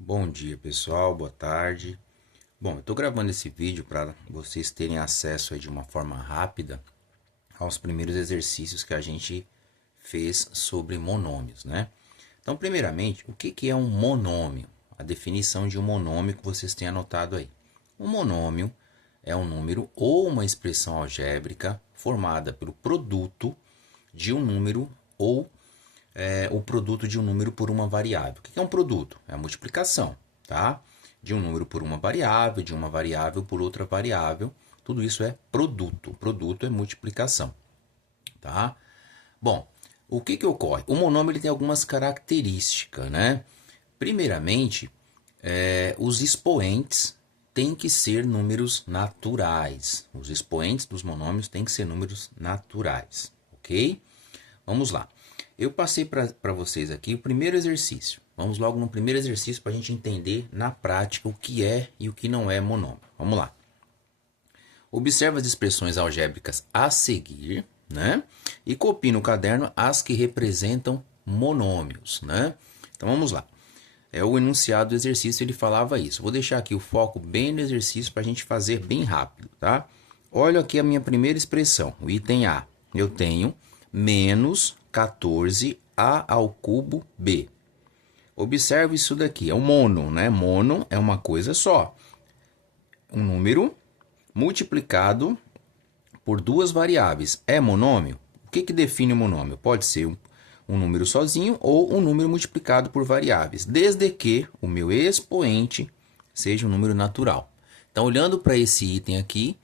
Bom dia, pessoal. Boa tarde. Bom, eu estou gravando esse vídeo para vocês terem acesso aí de uma forma rápida aos primeiros exercícios que a gente fez sobre monômios, né? Então, primeiramente, o que é um monômio? A definição de um monômio que vocês têm anotado aí. Um monômio é um número ou uma expressão algébrica formada pelo produto de um número ou o produto de um número por uma variável. O que é um produto? É a multiplicação, tá? De um número por uma variável, de uma variável por outra variável. Tudo isso é produto. Produto é multiplicação, tá? Bom, o que ocorre? O monômio ele tem algumas características, né? Primeiramente, os expoentes têm que ser números naturais. Os expoentes dos monômios têm que ser números naturais, ok? Vamos lá. Eu passei para vocês aqui o primeiro exercício. Vamos logo no primeiro exercício para a gente entender na prática o que é e o que não é monômio. Vamos lá. Observe as expressões algébricas a seguir, né? E copie no caderno as que representam monômios, né? Então vamos lá. O enunciado do exercício ele falava isso. Vou deixar aqui o foco bem no exercício para a gente fazer bem rápido, tá? Olha aqui a minha primeira expressão, o item A. Eu tenho menos 14a ao cubo b. Observe isso daqui, é um mono, né? Mono é uma coisa só. Um número multiplicado por duas variáveis. É monômio? O que define o monômio? Pode ser um número sozinho ou um número multiplicado por variáveis, desde que o meu expoente seja um número natural. Então, olhando para esse item aqui,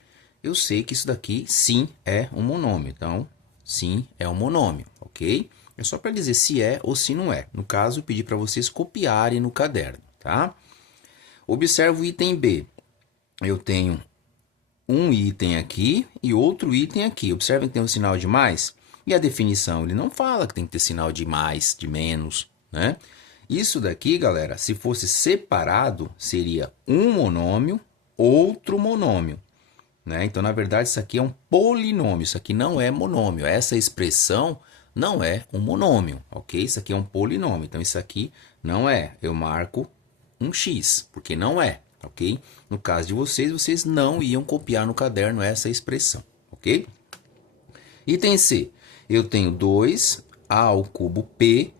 eu sei que isso daqui sim é um monômio. Então, sim é um monômio, ok? É só para dizer se é ou se não é. No caso, eu pedi para vocês copiarem no caderno, tá? Observe o item B. Eu tenho um item aqui e outro item aqui. Observem que tem um sinal de mais. E a definição, ele não fala que tem que ter sinal de mais, de menos, né? Isso daqui, galera, se fosse separado, seria um monômio, outro monômio, né? Então, na verdade, isso aqui é um polinômio, isso aqui não é monômio. Essa expressão não é um monômio, ok? Isso aqui é um polinômio, então isso aqui não é. Eu marco um X, porque não é, ok? No caso de vocês, vocês não iam copiar no caderno essa expressão, ok? Item C, eu tenho 2a ao cubo p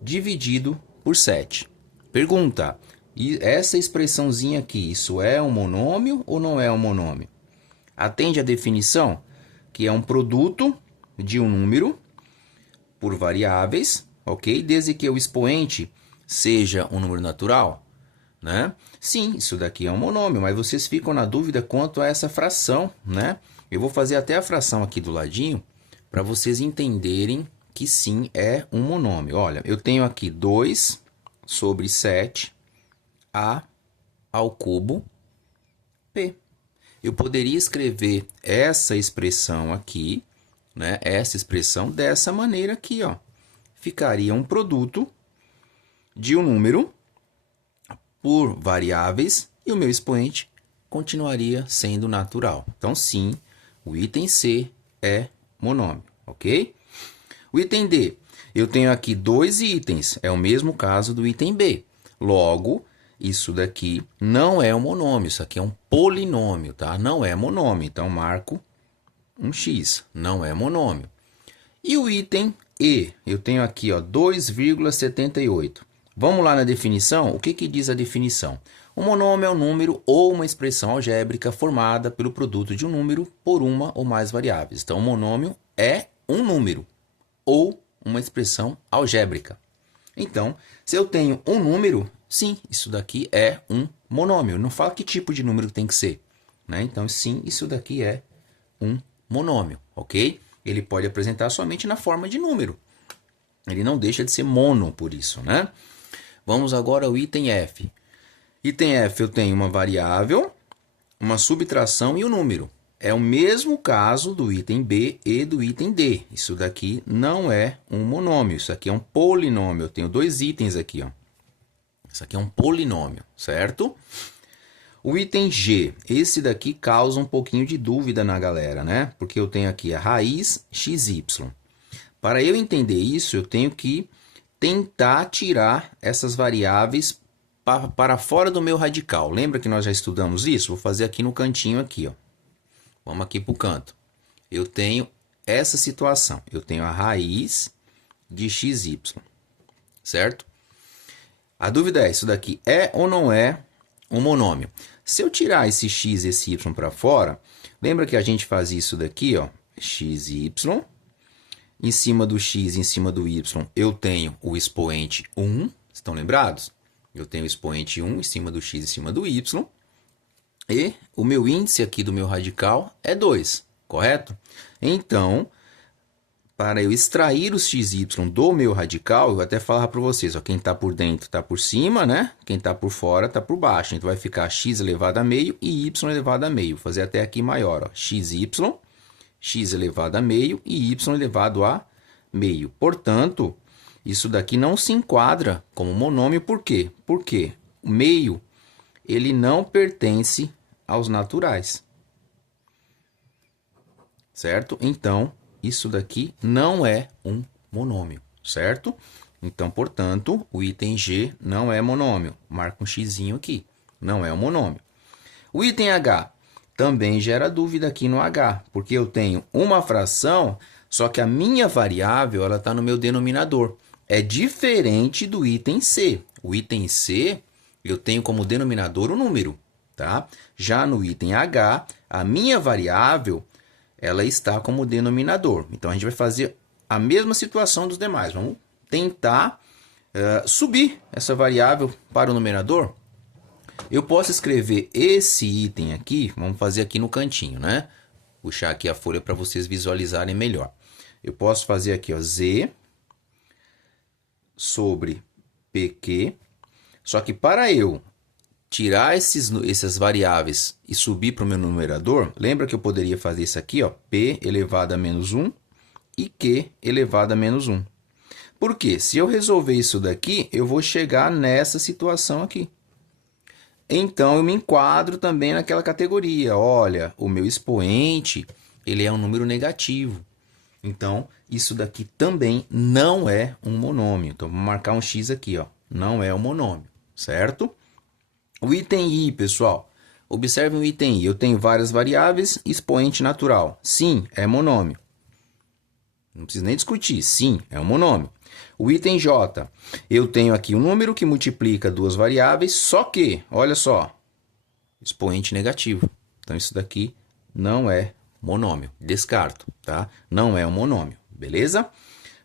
dividido por 7. Pergunta, e essa expressãozinha aqui, isso é um monômio ou não é um monômio? Atende à definição, que é um produto de um número por variáveis, ok? Desde que o expoente seja um número natural, né? Sim, isso daqui é um monômio, mas vocês ficam na dúvida quanto a essa fração, né? Eu vou fazer até a fração aqui do ladinho, para vocês entenderem que sim é um monômio. Olha, eu tenho aqui 2 sobre 7a ao cubo p. Eu poderia escrever essa expressão aqui, né? Essa expressão dessa maneira aqui, ó. Ficaria um produto de um número por variáveis e o meu expoente continuaria sendo natural. Então, sim, o item C é monômio, ok? O item D, eu tenho aqui dois itens, é o mesmo caso do item B. Logo, isso daqui não é um monômio, isso aqui é um polinômio, tá? Não é monômio, então marco um X, não é monômio. E o item E, eu tenho aqui, ó, 2,78. Vamos lá na definição? O que diz a definição? Um monômio é um número ou uma expressão algébrica formada pelo produto de um número por uma ou mais variáveis. Então, um monômio é um número ou uma expressão algébrica. Então, se eu tenho um número, sim, isso daqui é um monômio. Não fala que tipo de número tem que ser, né? Então, sim, isso daqui é um monômio, ok? Ele pode apresentar somente na forma de número. Ele não deixa de ser mono por isso, né? Vamos agora ao item F. Item F, eu tenho uma variável, uma subtração e um número. É o mesmo caso do item B e do item D. Isso daqui não é um monômio, isso aqui é um polinômio. Eu tenho dois itens aqui, ó. Isso aqui é um polinômio, certo? O item G, esse daqui causa um pouquinho de dúvida na galera, né? Porque eu tenho aqui a raiz xy. Para eu entender isso, eu tenho que tentar tirar essas variáveis para fora do meu radical. Lembra que nós já estudamos isso? Vou fazer aqui no cantinho aqui, ó. Vamos aqui para o canto. Eu tenho essa situação. Eu tenho a raiz de xy, certo? A dúvida é, isso daqui é ou não é um monômio? Se eu tirar esse x e esse y para fora, lembra que a gente faz isso daqui, ó, xy, em cima do x, em cima do y, eu tenho o expoente 1, estão lembrados? Eu tenho o expoente 1 em cima do x, em cima do y, e o meu índice aqui do meu radical é 2, correto? Então, para eu extrair os xy do meu radical, eu vou até falar para vocês, ó, quem está por dentro está por cima, né? Quem está por fora está por baixo. Então, vai ficar x elevado a meio e y elevado a meio. Vou fazer até aqui maior, ó, xy, x elevado a meio e y elevado a meio. Portanto, isso daqui não se enquadra como monômio, por quê? Porque o meio, ele não pertence aos naturais, certo? Então, isso daqui não é um monômio, certo? Então, portanto, o item G não é monômio. Marca um xizinho aqui, não é um monômio. O item H também gera dúvida aqui no H, porque eu tenho uma fração, só que a minha variável ela está no meu denominador. É diferente do item C. O item C, eu tenho como denominador o número, tá? Já no item H, a minha variável ela está como denominador. Então, a gente vai fazer a mesma situação dos demais. Vamos tentar subir essa variável para o numerador. Eu posso escrever esse item aqui, vamos fazer aqui no cantinho, né? Puxar aqui a folha para vocês visualizarem melhor. Eu posso fazer aqui, ó, Z sobre PQ. Só que para eu tirar essas variáveis e subir para o meu numerador, lembra que eu poderia fazer isso aqui, ó, P elevado a menos 1 e Q elevado a menos 1. Por quê? Se eu resolver isso daqui, eu vou chegar nessa situação aqui. Então, eu me enquadro também naquela categoria. Olha, o meu expoente, ele é um número negativo. Então, isso daqui também não é um monômio. Então, vou marcar um X aqui, ó. Não é um monômio, certo? O item I, pessoal. Observe o item I. Eu tenho várias variáveis, expoente natural. Sim, é monômio. Não precisa nem discutir. Sim, é um monômio. O item J. Eu tenho aqui um número que multiplica duas variáveis, só que, olha só, expoente negativo. Então, isso daqui não é monômio. Descarto, tá? Não é um monômio, beleza?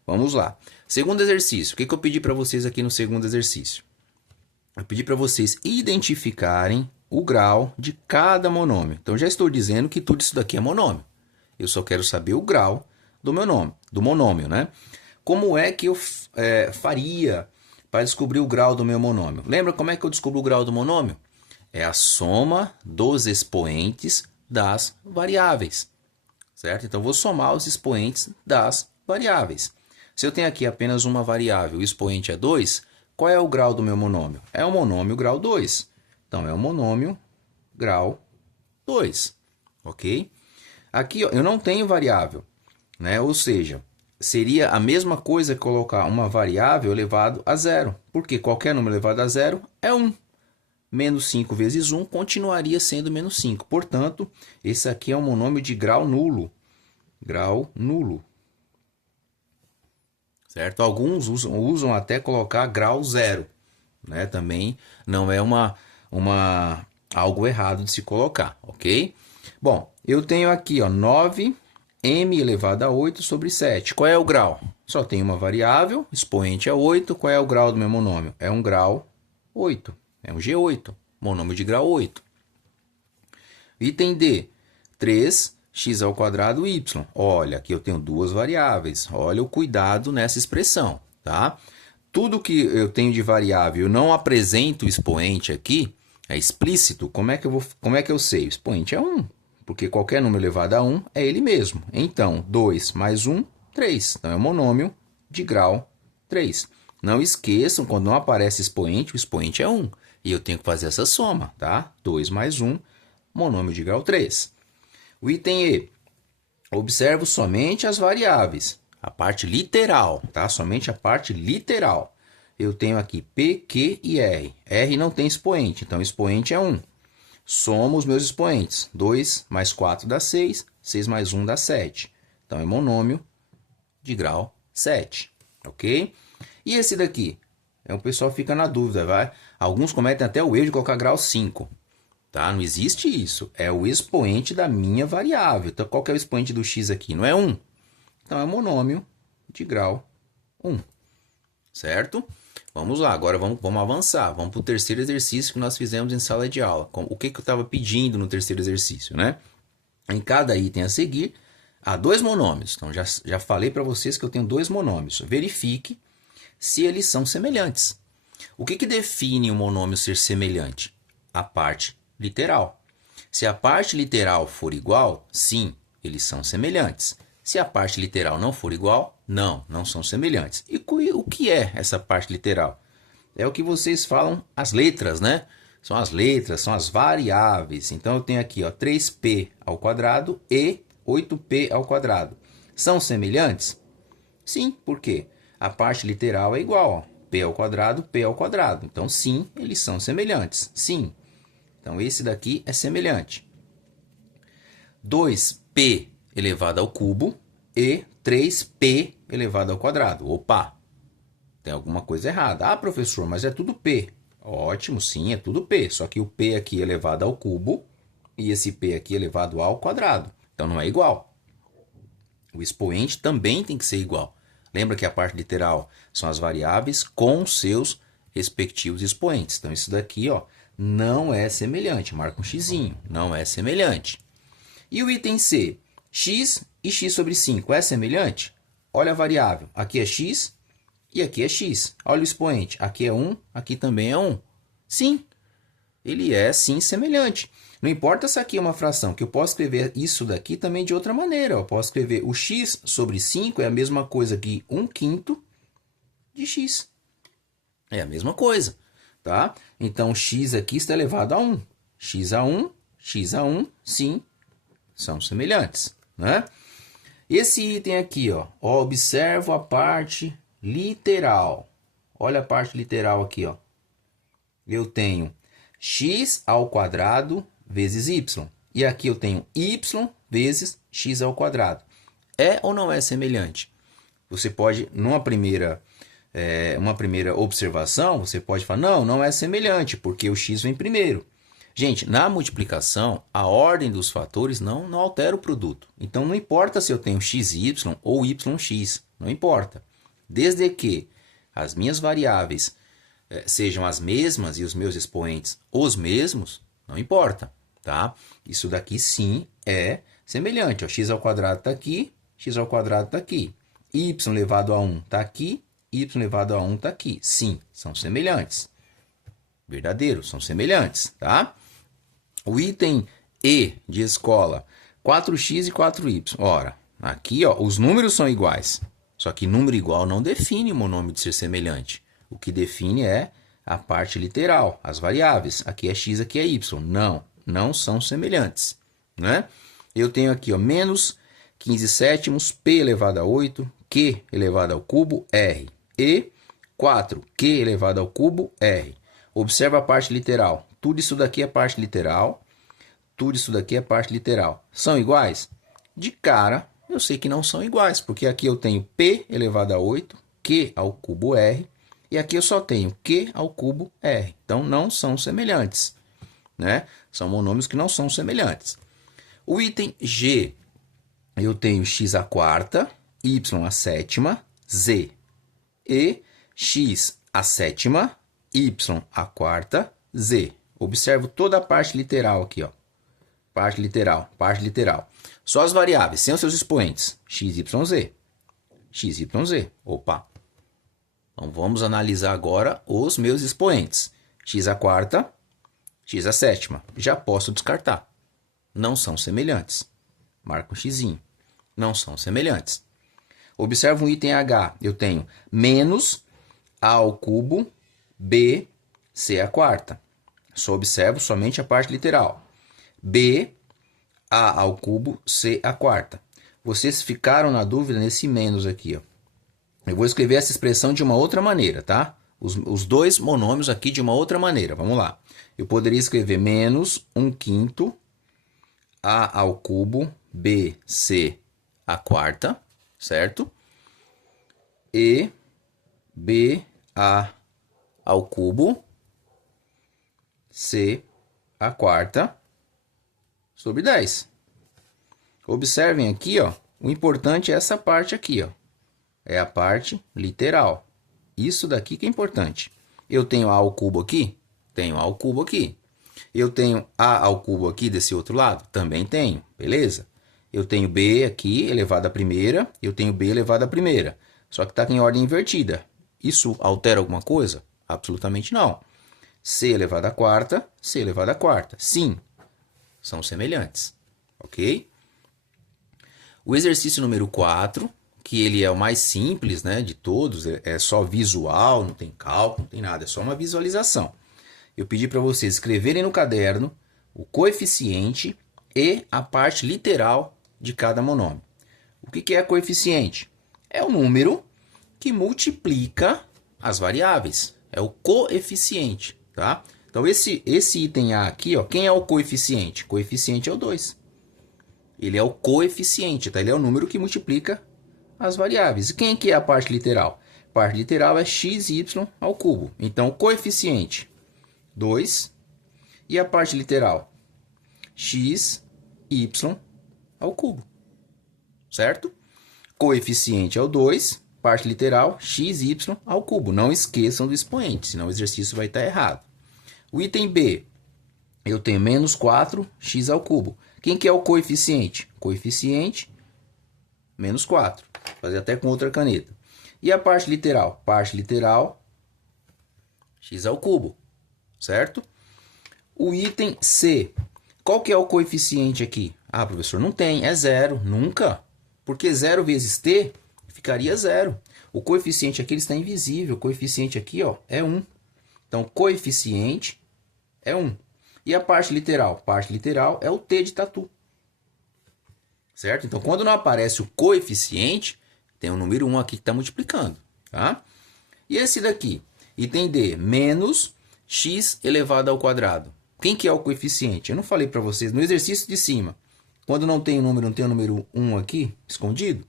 Vamos lá. Segundo exercício. O que eu pedi para vocês aqui no segundo exercício? Eu pedi para vocês identificarem o grau de cada monômio. Então, já estou dizendo que tudo isso daqui é monômio. Eu só quero saber o grau do monômio, né? Como é que eu faria para descobrir o grau do meu monômio? Lembra como é que eu descubro o grau do monômio? É a soma dos expoentes das variáveis, certo? Então, vou somar os expoentes das variáveis. Se eu tenho aqui apenas uma variável, o expoente é 2, qual é o grau do meu monômio? É o monômio grau 2. Então, é o monômio grau 2, ok? Aqui, ó, eu não tenho variável, né? Ou seja, seria a mesma coisa que colocar uma variável elevado a zero, porque qualquer número elevado a zero é 1. Menos 5 vezes 1 continuaria sendo menos 5. Portanto, esse aqui é um monômio de grau nulo. Grau nulo. Certo? Alguns usam até colocar grau zero, né? Também não é algo errado de se colocar, ok? Bom, eu tenho aqui, ó, 9m elevado a 8 sobre 7. Qual é o grau? Só tem uma variável, expoente é 8. Qual é o grau do meu monômio? É um grau 8. É um G8, monômio de grau 8. Item D, 3x ao quadrado y. Olha, aqui eu tenho duas variáveis. Olha o cuidado nessa expressão, tá? Tudo que eu tenho de variável, eu não apresento o expoente aqui, é explícito. Como é que eu sei? O expoente é 1, porque qualquer número elevado a 1 é ele mesmo. Então, 2 mais 1, 3. Então, é um monômio de grau 3. Não esqueçam, quando não aparece expoente, o expoente é 1. E eu tenho que fazer essa soma, tá? 2 mais 1, monômio de grau 3. O item E. Observo somente as variáveis. A parte literal, tá? Somente a parte literal. eu tenho aqui P, Q e R. R não tem expoente, então expoente é 1. Somo os meus expoentes. 2 mais 4 dá 6, 6 mais 1 dá 7. Então, é monômio de grau 7, ok? E esse daqui? O pessoal fica na dúvida, vai? Alguns cometem até o erro de colocar grau 5. Tá? Não existe isso. É o expoente da minha variável. Então, qual que é o expoente do x aqui? Não é 1. Então, é monômio de grau 1. Certo? Vamos lá, agora vamos avançar. Vamos para o terceiro exercício que nós fizemos em sala de aula. O que eu estava pedindo no terceiro exercício, né? Em cada item a seguir, há 2 monômios. Então, já falei para vocês que eu tenho 2 monômios. Verifique se eles são semelhantes. O que define um monômio ser semelhante? A parte literal. Se a parte literal for igual, sim, eles são semelhantes. Se a parte literal não for igual, não são semelhantes. E o que é essa parte literal? É o que vocês falam, as letras, né? São as letras, são as variáveis. Então, eu tenho aqui ó, 3p ao quadrado e 8p ao quadrado. São semelhantes? Sim, por quê? A parte literal é igual, ó, p ao quadrado, p ao quadrado. Então, sim, eles são semelhantes. Sim. Então, esse daqui é semelhante. 2p elevado ao cubo e 3p elevado ao quadrado. Opa! Tem alguma coisa errada. Ah, professor, mas é tudo p. Ótimo, sim, é tudo p. Só que o p aqui é elevado ao cubo e esse p aqui é elevado ao quadrado. Então, não é igual. O expoente também tem que ser igual. Lembra que a parte literal são as variáveis com seus respectivos expoentes. Então, isso daqui ó, não é semelhante. Marca um xizinho. Não é semelhante. E o item C? X e x sobre 5 é semelhante? Olha a variável. Aqui é x e aqui é x. Olha o expoente. Aqui é 1, aqui também é 1. Sim, ele é sim semelhante. Não importa se aqui é uma fração, que eu posso escrever isso daqui também de outra maneira. Eu posso escrever o x sobre 5 é a mesma coisa que 1/5 de x. É a mesma coisa, tá? Então, x aqui está elevado a 1. X a 1, sim, são semelhantes, né? Esse item aqui, ó, observo a parte literal. Olha a parte literal aqui, ó. Eu tenho x ao quadrado vezes y. E aqui eu tenho y vezes x ao quadrado. É ou não é semelhante? Você pode, uma primeira observação, você pode falar, não é semelhante, porque o x vem primeiro. Gente, na multiplicação, a ordem dos fatores não altera o produto. Então, não importa se eu tenho xy ou yx, não importa. Desde que as minhas variáveis sejam as mesmas e os meus expoentes os mesmos, não importa, tá? Isso daqui sim é semelhante. Ó, x ao quadrado está aqui, x ao quadrado está aqui. Y elevado a 1 está aqui, y elevado a 1 está aqui. Sim, são semelhantes. Verdadeiro, são semelhantes, tá? O item E de escola, 4x e 4y. Ora, aqui ó, os números são iguais. Só que número igual não define o monômio de ser semelhante. O que define é a parte literal, as variáveis. Aqui é x, aqui é y. Não são semelhantes, né? Eu tenho aqui ó, menos 15 sétimos, p elevado a 8, q elevado ao cubo, r. E 4q elevado ao cubo, r. Observa a parte literal. Tudo isso daqui é parte literal. Tudo isso daqui é parte literal. São iguais? De cara, eu sei que não são iguais, porque aqui eu tenho p elevado a 8, q ao cubo r, e aqui eu só tenho q ao cubo r. Então, não são semelhantes, né? São monômios que não são semelhantes. O item G, eu tenho x à quarta, y à sétima, z. E x à sétima, y à quarta, z. Observo toda a parte literal aqui, ó. Parte literal, parte literal. Só as variáveis, sem os seus expoentes. x, y, z. x, y, z. Opa. Então, vamos analisar agora os meus expoentes. X à quarta, x à sétima. Já posso descartar. Não são semelhantes. Marco um xizinho. Não são semelhantes. Observa um item H. Eu tenho menos a ao cubo, b, c à quarta. Só observo somente a parte literal. b, a ao cubo, c à quarta. Vocês ficaram na dúvida nesse menos aqui, ó. Eu vou escrever essa expressão de uma outra maneira, tá? os dois monômios aqui de uma outra maneira. Vamos lá. Eu poderia escrever menos 1/5 a ao cubo bc à quarta, certo? E ba ao cubo c à quarta sobre 10. Observem aqui, ó, o importante é essa parte aqui, ó. É a parte literal. Isso daqui que é importante. Eu tenho a ao cubo aqui? Tenho a ao cubo aqui. Eu tenho a ao cubo aqui desse outro lado? Também tenho, beleza? Eu tenho b aqui elevado à primeira, eu tenho b elevado à primeira. Só que está em ordem invertida. Isso altera alguma coisa? Absolutamente não. C elevado à quarta, C elevado à quarta. Sim, são semelhantes, ok? O exercício número 4, que ele é o mais simples, né, de todos, é só visual, não tem cálculo, não tem nada, é só uma visualização. Eu pedi para vocês escreverem no caderno o coeficiente e a parte literal de cada monômio. O que é coeficiente? É o número que multiplica as variáveis. É o coeficiente, tá? Então, esse item A aqui, ó, quem é o coeficiente? Coeficiente é o 2. Ele é o coeficiente, tá? Ele é o número que multiplica as variáveis. E quem que é a parte literal? A parte literal é xy ao cubo. Então, o coeficiente, 2. E a parte literal, xy ao cubo. Certo? Coeficiente é o 2. Parte literal, xy ao cubo. Não esqueçam do expoente, senão o exercício vai estar errado. O item B, eu tenho menos 4x ao cubo. Quem que é o coeficiente? Coeficiente, menos 4. Vou fazer até com outra caneta. E a parte literal? Parte literal, x ao cubo. Certo? O item C, qual que é o coeficiente aqui? Ah, professor, não tem, é 0, nunca. Porque 0 vezes t ficaria 0. O coeficiente aqui ele está invisível, o coeficiente aqui ó, é 1. Então, coeficiente é 1. E a parte literal? Parte literal é o t de tatu. Certo? Então, quando não aparece o coeficiente, tem o número 1 aqui que está multiplicando. Tá? E esse daqui? Item D, menos x elevado ao quadrado. Quem que é o coeficiente? Eu não falei para vocês no exercício de cima. Quando não tem o número 1 aqui, escondido.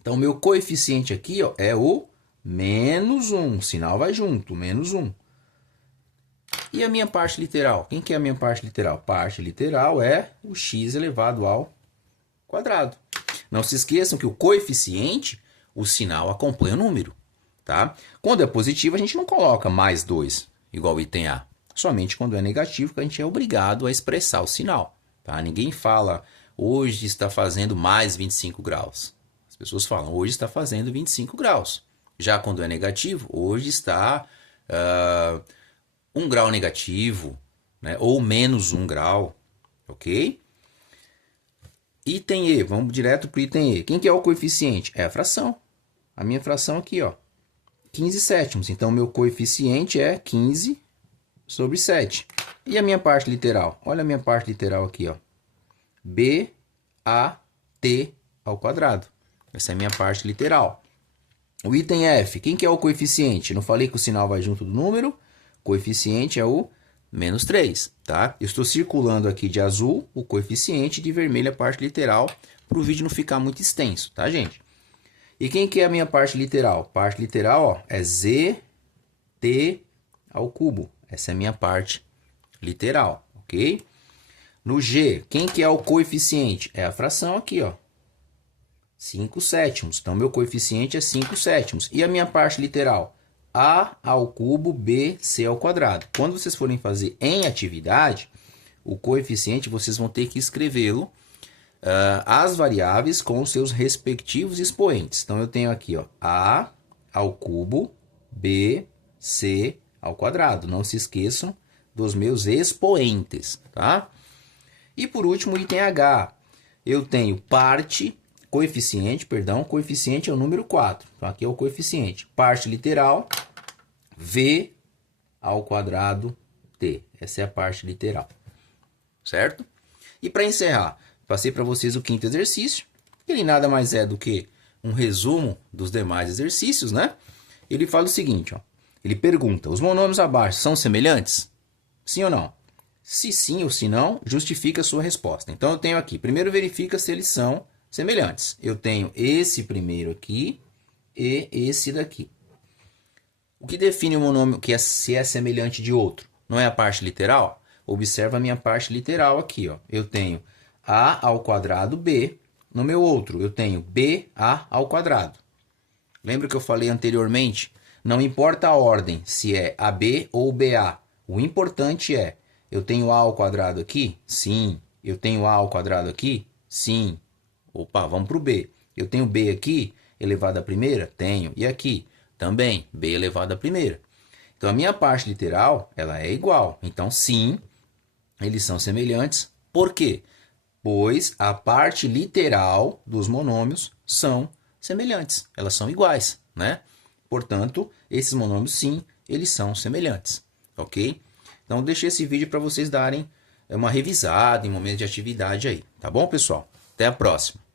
Então, o meu coeficiente aqui ó, é o menos 1. O sinal vai junto, menos 1. E a minha parte literal? Quem que é a minha parte literal? Parte literal é o x elevado ao quadrado. Não se esqueçam que o coeficiente, o sinal acompanha o número. Tá? Quando é positivo, a gente não coloca mais 2, igual o item A. Somente quando é negativo que a gente é obrigado a expressar o sinal. Tá? Ninguém fala, hoje está fazendo mais 25 graus. As pessoas falam, hoje está fazendo 25 graus. Já quando é negativo, hoje está 1 grau negativo, né? Ou menos 1 grau. Ok? Item E, vamos direto para o item E. Quem que é o coeficiente? É a fração. A minha fração aqui, ó, 15 sétimos. Então, meu coeficiente é 15 sobre 7. E a minha parte literal? Olha a minha parte literal aqui, ó. BAT ao quadrado. Essa é a minha parte literal. O item F, quem que é o coeficiente? Não falei que o sinal vai junto do número? Coeficiente é o menos 3, tá? Eu estou circulando aqui de azul o coeficiente, de vermelho a parte literal, para o vídeo não ficar muito extenso, tá, gente? E quem que é a minha parte literal? Parte literal, ó, é ZT ao cubo. Essa é a minha parte literal, ok? No G, quem que é o coeficiente? É a fração aqui, ó. 5 sétimos. Então, meu coeficiente é 5 sétimos. E a minha parte literal? A ao cubo, B, C ao quadrado. Quando vocês forem fazer em atividade, o coeficiente vocês vão ter que escrevê-lo as variáveis com os seus respectivos expoentes. Então, eu tenho aqui ó, A ao cubo, B, C ao quadrado. Não se esqueçam dos meus expoentes, tá? E por último, o item H. Eu tenho coeficiente é o número 4. Então, aqui é o coeficiente. Parte literal, V ao quadrado T. Essa é a parte literal. Certo? E para encerrar, passei para vocês o quinto exercício. Ele nada mais é do que um resumo dos demais exercícios, né? Ele fala o seguinte, ó. Ele pergunta, os monômios abaixo são semelhantes? Sim ou não? Se sim ou se não, justifica a sua resposta. Então eu tenho aqui, primeiro verifica se eles são semelhantes. Eu tenho esse primeiro aqui e esse daqui. O que define um monômio que se é semelhante de outro? Não é a parte literal? Observa a minha parte literal aqui. Ó. Eu tenho a ao quadrado b. No meu outro, eu tenho ba ao quadrado. Lembra que eu falei anteriormente? Não importa a ordem, se é AB ou BA. O importante é, eu tenho A ao quadrado aqui? Sim. Eu tenho A ao quadrado aqui? Sim. Opa, vamos para o B. Eu tenho B aqui, elevado à primeira? Tenho. E aqui? Também, B elevado à primeira. Então, a minha parte literal, ela é igual. Então, sim, eles são semelhantes. Por quê? Pois a parte literal dos monômios são semelhantes. Elas são iguais, né? Portanto, esses monômios, sim, eles são semelhantes, ok? Então, deixei esse vídeo para vocês darem uma revisada em momento de atividade aí, tá bom, pessoal? Até a próxima!